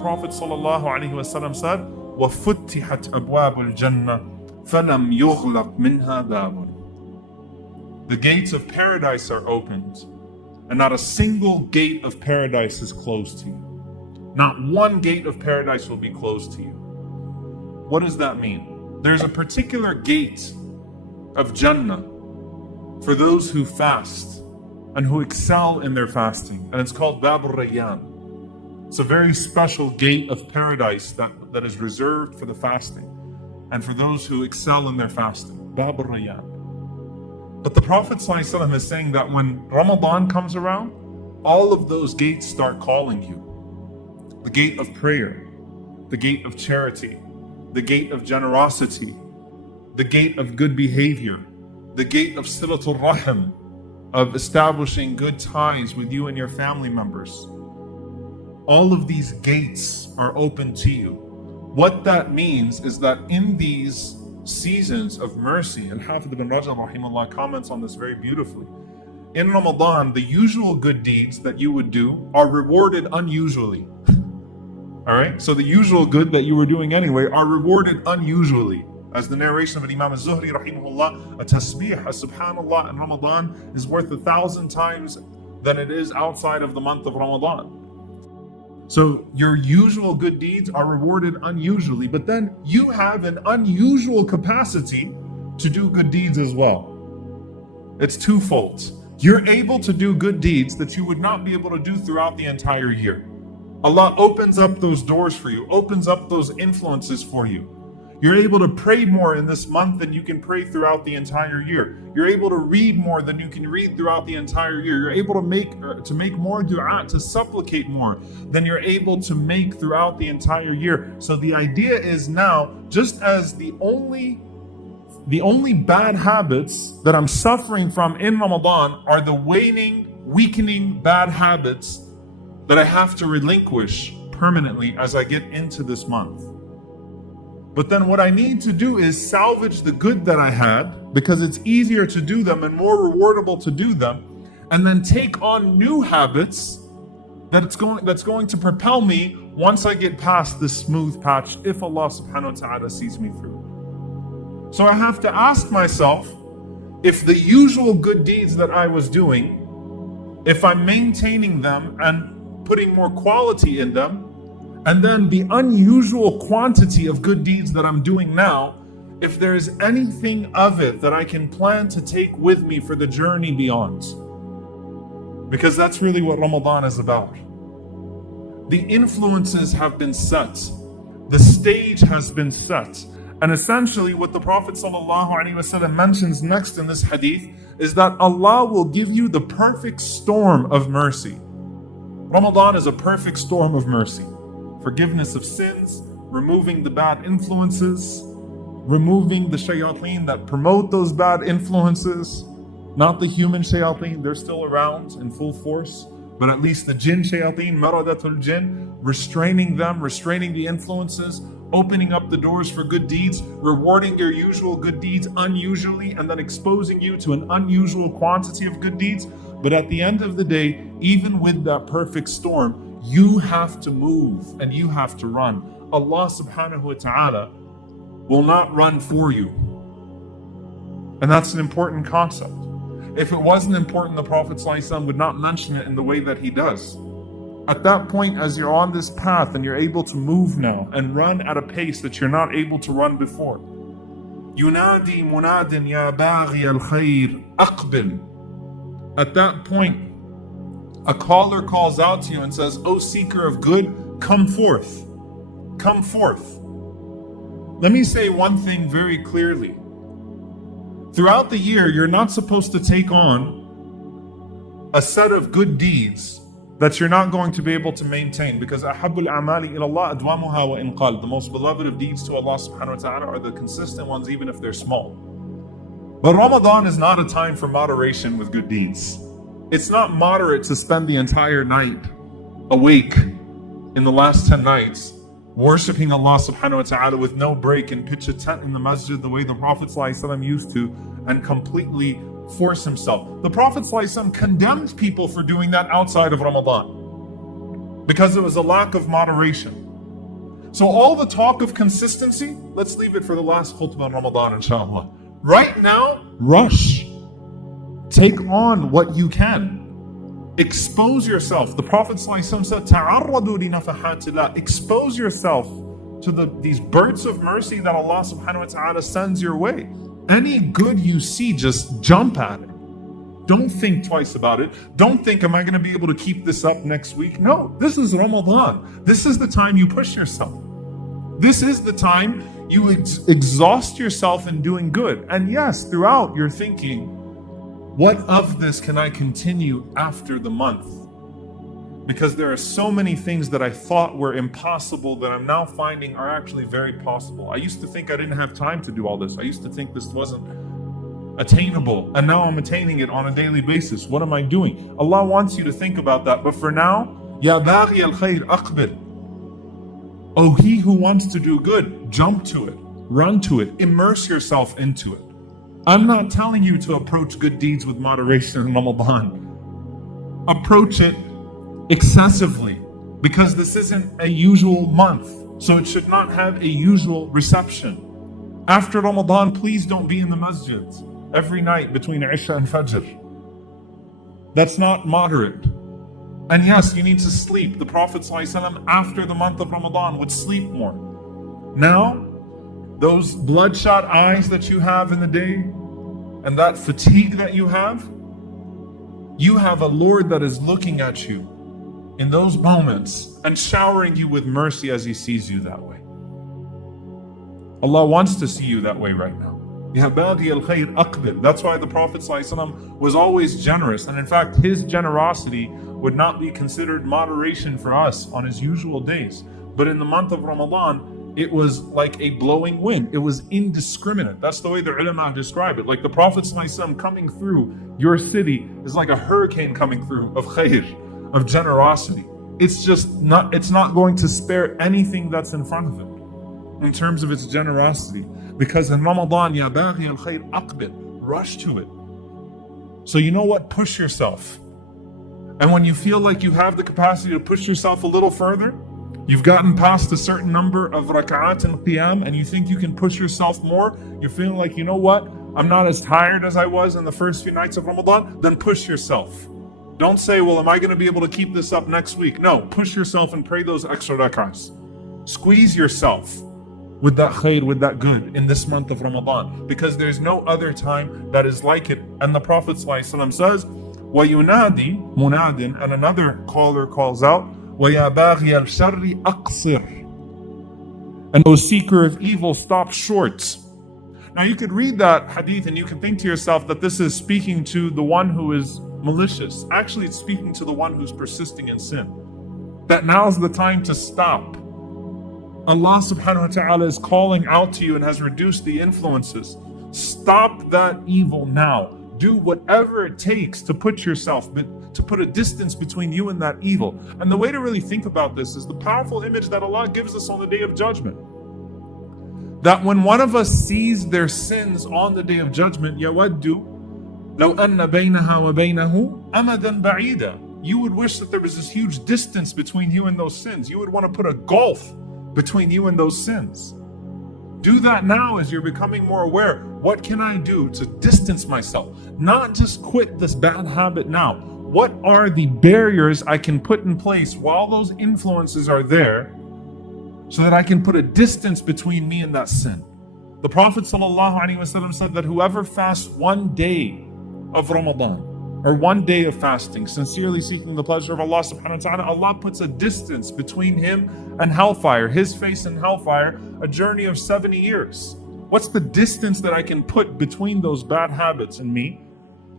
Prophet ﷺ said, وَفُتِّحَتْ أَبْوَابُ الْجَنَّةِ فَلَمْ يُغْلَقْ مِنْهَا بَابٌ. The gates of paradise are opened, and not a single gate of paradise is closed to you. Not one gate of paradise will be closed to you. What does that mean? There's a particular gate of Jannah for those who fast and who excel in their fasting, and it's called Bab al-Rayyan. It's a very special gate of paradise that is reserved for the fasting and for those who excel in their fasting. Bab al-Rayyan. But the Prophet ﷺ is saying that when Ramadan comes around, all of those gates start calling you. The gate of prayer, the gate of charity, the gate of generosity, the gate of good behavior, the gate of silatul rahim, of establishing good ties with you and your family members. All of these gates are open to you. What that means is that in these seasons of mercy, and Hafidh ibn Rajab rahimahullah comments on this very beautifully. In Ramadan, the usual good deeds that you would do are rewarded unusually. Alright? So the usual good that you were doing anyway are rewarded unusually. As the narration of Imam al-Zuhri rahimahullah, a tasbih, a subhanallah in Ramadan is worth 1,000 times than it is outside of the month of Ramadan. So your usual good deeds are rewarded unusually, but then you have an unusual capacity to do good deeds as well. It's twofold. You're able to do good deeds that you would not be able to do throughout the entire year. Allah opens up those doors for you, opens up those influences for you. You're able to pray more in this month than you can pray throughout the entire year. You're able to read more than you can read throughout the entire year. You're able to make more dua, to supplicate more than you're able to make throughout the entire year. So the idea is now, just as the only bad habits that I'm suffering from in Ramadan are the weakening bad habits that I have to relinquish permanently as I get into this month. But then what I need to do is salvage the good that I had, because it's easier to do them and more rewardable to do them, and then take on new habits that's going to propel me once I get past this smooth patch, if Allah subhanahu wa ta'ala sees me through. So I have to ask myself, if the usual good deeds that I was doing, if I'm maintaining them and putting more quality in them, and then the unusual quantity of good deeds that I'm doing now, if there's anything of it that I can plan to take with me for the journey beyond. Because that's really what Ramadan is about. The influences have been set. The stage has been set. And essentially what the Prophet ﷺ mentions next in this hadith is that Allah will give you the perfect storm of mercy. Ramadan is a perfect storm of mercy. Forgiveness of sins, removing the bad influences, removing the shayateen that promote those bad influences, not the human shayateen, they're still around in full force, but at least the jinn shayateen, maradatul jinn, restraining them, restraining the influences, opening up the doors for good deeds, rewarding your usual good deeds unusually, and then exposing you to an unusual quantity of good deeds. But at the end of the day, even with that perfect storm, you have to move and you have to run. Allah subhanahu wa ta'ala will not run for you. And that's an important concept. If it wasn't important, the Prophet ﷺ would not mention it in the way that he does. At that point, as you're on this path and you're able to move now and run at a pace that you're not able to run before. Yunadi munadin ya baghi al-khayr aqbil. At that point, a caller calls out to you and says, "O seeker of good, come forth. Come forth." Let me say one thing very clearly. Throughout the year, you're not supposed to take on a set of good deeds that you're not going to be able to maintain, because ahabbul a'mali ila Allah adwamuha wa in qal. The most beloved of deeds to Allah subhanahu wa ta'ala are the consistent ones, even if they're small. But Ramadan is not a time for moderation with good deeds. It's not moderate to spend the entire night awake in the last 10 nights, worshipping Allah subhanahu wa ta'ala with no break, and pitch a tent in the masjid the way the Prophet ﷺ used to, and completely force himself. The Prophet ﷺ condemned people for doing that outside of Ramadan because it was a lack of moderation. So all the talk of consistency, let's leave it for the last khutbah in Ramadan, inshallah. Right now, rush. Take on what you can. Expose yourself. The Prophet ﷺ said, "Ta'arradu li nafahatillah." Expose yourself to these birds of mercy that Allah subhanahu wa ta'ala sends your way. Any good you see, just jump at it. Don't think twice about it. Don't think, am I going to be able to keep this up next week? No, this is Ramadan. This is the time you push yourself. This is the time you exhaust yourself in doing good. And yes, throughout you're thinking, what of this can I continue after the month? Because there are so many things that I thought were impossible that I'm now finding are actually very possible. I used to think I didn't have time to do all this. I used to think this wasn't attainable, and now I'm attaining it on a daily basis. What am I doing? Allah wants you to think about that. But for now, Ya baghi al-khayr aqbil. Oh, he who wants to do good, jump to it, run to it, immerse yourself into it. I'm not telling you to approach good deeds with moderation in Ramadan. Approach it excessively, because this isn't a usual month, so it should not have a usual reception. After Ramadan, please don't be in the masjid every night between Isha and Fajr. That's not moderate. And yes, you need to sleep. The Prophet ﷺ, after the month of Ramadan, would sleep more. Now, those bloodshot eyes that you have in the day, and that fatigue that you have a Lord that is looking at you in those moments and showering you with mercy as He sees you that way. Allah wants to see you that way right now. Ya baghi al-khayr aqbil. That's why the Prophet ﷺ was always generous. And in fact, his generosity would not be considered moderation for us on his usual days. But in the month of Ramadan, it was like a blowing wind. It was indiscriminate. That's the way the ulama describe it. Like the Prophet ﷺ coming through your city is like a hurricane coming through of khayr, of generosity. It's not going to spare anything that's in front of it in terms of its generosity. Because in Ramadan, Ya baghi al-khayr aqbil, rush to it. So you know what? Push yourself. And when you feel like you have the capacity to push yourself a little further, you've gotten past a certain number of rak'at and qiyam, and you think you can push yourself more, you're feeling like, you know what? I'm not as tired as I was in the first few nights of Ramadan, then push yourself. Don't say, well, am I going to be able to keep this up next week? No, push yourself and pray those extra rak'ahs. Squeeze yourself with that khayr, with that good in this month of Ramadan, because there's no other time that is like it. And the Prophet ﷺ says, وَيُنَادِي مُنَادٍ, and another caller calls out, وَيَا بَاغِيَ الشَّرِّ أَقْصِرْ, and O seeker of evil, stop short. Now you could read that hadith and you can think to yourself that this is speaking to the one who is malicious. Actually, it's speaking to the one who's persisting in sin. That now's the time to stop. Allah subhanahu wa ta'ala is calling out to you and has reduced the influences. Stop that evil now. Do whatever it takes to put a distance between you and that evil. And the way to really think about this is the powerful image that Allah gives us on the Day of Judgment. That when one of us sees their sins on the Day of Judgment, يَوَدُّ لَوْ أَنَّ بَيْنَهَا وَبَيْنَهُ أَمَدًا بَعِيدًا. You would wish that there was this huge distance between you and those sins. You would want to put a gulf between you and those sins. Do that now as you're becoming more aware. What can I do to distance myself? Not just quit this bad habit now. What are the barriers I can put in place while those influences are there so that I can put a distance between me and that sin? The Prophet ﷺ said that whoever fasts one day of Ramadan, or one day of fasting, sincerely seeking the pleasure of Allah subhanahu wa ta'ala, Allah puts a distance between him and hellfire, his face and hellfire, a journey of 70 years. What's the distance that I can put between those bad habits and me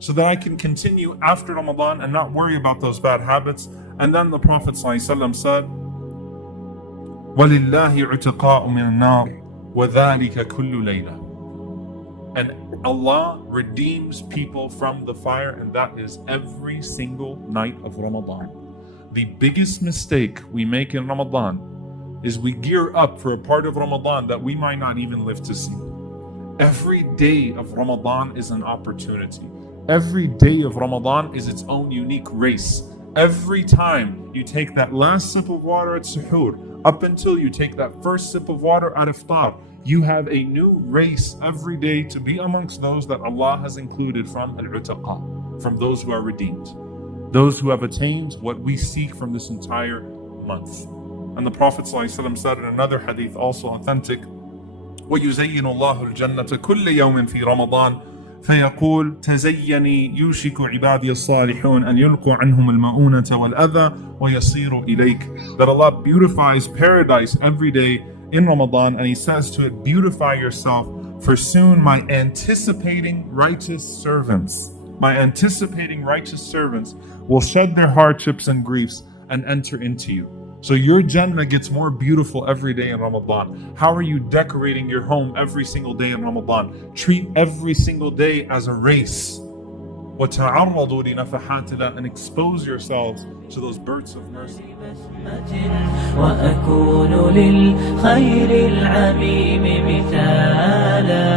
so that I can continue after Ramadan and not worry about those bad habits? And then the Prophet ﷺ said, وَلِلَّهِ عُتَقَاءُ مِنَ النَّارِ وَذَلِكَ كُلُّ لَيْلَةٍ. And Allah redeems people from the fire, and that is every single night of Ramadan. The biggest mistake we make in Ramadan is we gear up for a part of Ramadan that we might not even live to see. Every day of Ramadan is an opportunity. Every day of Ramadan is its own unique race. Every time you take that last sip of water at suhoor, up until you take that first sip of water at iftar, you have a new race every day to be amongst those that Allah has included from al-utaqa, from those who are redeemed, those who have attained what we seek from this entire month. And the Prophet ﷺ said in another hadith, also authentic, وَيُزَيِّنُ اللَّهُ الْجَنَّةَ كُلَّ يَوْمٍ فِي رَمَضَانٍ فيقول تزيني يوشك عبادي الصالحون أن يلقوا عنهم المؤونة والأذى ويصيروا إليك. That Allah beautifies paradise every day in Ramadan, and He says to it, beautify yourself, for soon my anticipating righteous servants will shed their hardships and griefs and enter into you. So your Jannah gets more beautiful every day in Ramadan. How are you decorating your home every single day in Ramadan? Treat every single day as a race. وَتَعَرَّضُوا لِنَفَحَاتِ اللَّهِ, and expose yourselves to those bursts of mercy. وأكون للخير العميم مثالا